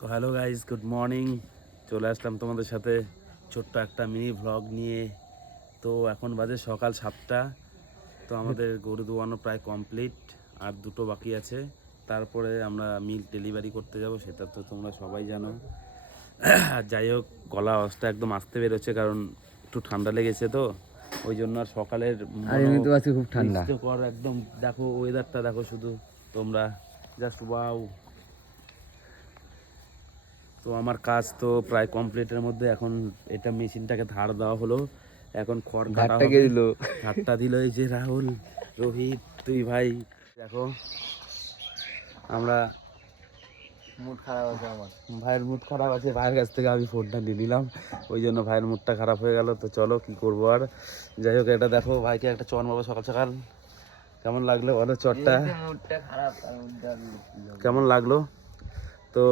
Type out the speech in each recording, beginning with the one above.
তো hello guys, good morning. চলে আসলাম তোমাদের সাথে ছোট্ট একটা মিনি ভ্লগ নিয়ে। তো এখন বাজে সকাল 7টা। তো আমাদের গরু দোয়ানো প্রায় কমপ্লিট, আর দুটো বাকি আছে। তারপরে আমরা মিল্ক ডেলিভারি করতে যাব, সেটা তো তোমরা সবাই জানো। আর যাই হোক, গলা আওয়াজটা একদম আস্তে বেরোচ্ছে, কারণ একটু ঠান্ডা লেগেছে। তো ওই জন্য আর সকালের আর এমনি তো আজকে খুব ঠান্ডা। কর একদম, দেখো ওয়েদারটা দেখো শুধু তোমরা, জাস্ট ওয়াও। তো আমার কাজ তো প্রায় কমপ্লিটের মধ্যে। এখন এটা মেশিনটাকে ধার দেওয়া হলো, এখন খড় কাটা ধারটা কে হবে। দিল? ধারটা দিল এই যে রাহুল, রোহিত, তুই ভাই। দেখো আমরা, মুড খারাপ আছে আমার। ভাইয়ের মুড খারাপ আছে, ভাইয়ের কাছ থেকে আমি ফোনটা নিয়ে নিলাম, ওই জন্য ভাইয়ের মুডটা খারাপ হয়ে গেল। তো চলো কি করবো আর। যাই হোক, এটা দেখো ভাইকে একটা চন বাবা সকাল সকাল। কেমন লাগলো বলো চটটা? মুডটা খারাপ, কেমন লাগলো? তো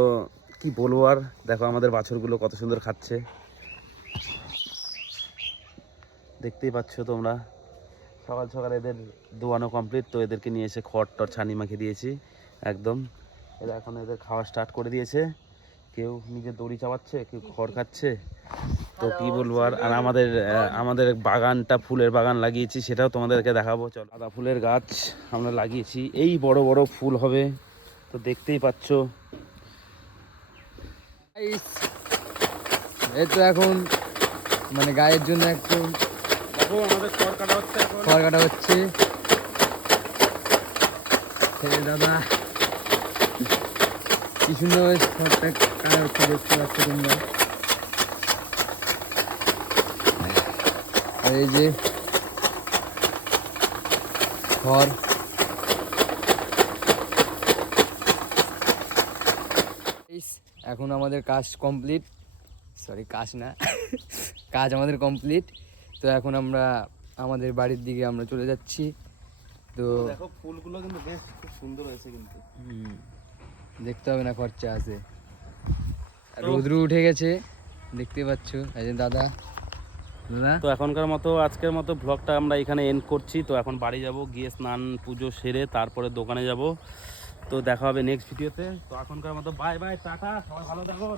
কি বলবো আর, দেখো আমাদের বাছুরগুলো কত সুন্দর খাচ্ছে, দেখতেই পাচ্ছ তোমরা। সকাল সকাল এদের দোয়ানো কমপ্লিট, তো এদেরকে নিয়ে এসে খড় টর ছানি মাখিয়ে দিয়েছি একদম। এরা এখন এদের খাওয়া স্টার্ট করে দিয়েছে, কেউ নিজে দড়ি চাবাচ্ছে, কেউ খড় খাচ্ছে। তো কি বলবো আর। আর আমাদের বাগানটা, ফুলের বাগান লাগিয়েছি, সেটাও তোমাদেরকে দেখাবো। চলো, গাঁদা ফুলের গাছ আমরা লাগিয়েছি, এই বড় বড় ফুল হবে, তো দেখতেই পাচ্ছ। এই তো এখন মানে গায়ের জন্য একটু দেখো আমাদের খড় কাটা হচ্ছে এখন। খড় কাটা হচ্ছে। ছেলে দাদা কি সুন্দর খড়টা কাটা হচ্ছে, দেখতে পাচ্ছ তোমরা। আর এই যে খড়, এখন আমাদের কাজ কমপ্লিট। সরি, কাজ না, কাজ আমাদের কমপ্লিট। তো এখন আমরা আমাদের বাড়ির দিকে আমরা চলে যাচ্ছি। তো দেখো ফুলগুলো কিন্তু বেশ খুব সুন্দর হয়েছে কিন্তু। দেখতে হবে না, খরচা আছে। রৌদ্র উঠে গেছে, দেখতে পাচ্ছ। এই যে দাদা দাদা তো এখনকার মতো, আজকের মতো ব্লগটা আমরা এখানে এন্ড করছি। তো এখন বাড়ি যাব, গিয়ে স্নান পুজো সেরে তারপরে দোকানে যাব। তো দেখা হবে নেক্সট ভিডিওতে। তো এখনকার মতো বাই বাই, টাটা, সবাই ভালো থাকো,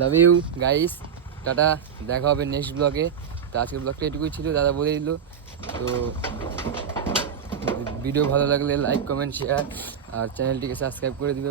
লাভ ইউ গাইস, টাটা, দেখা হবে নেক্সট ব্লগে। তো আজকের ব্লগটা এটুকুই ছিল, দাদা বলে দিল। তো ভিডিও ভালো লাগলে লাইক কমেন্ট শেয়ার আর চ্যানেলটিকে সাবস্ক্রাইব করে দিবে।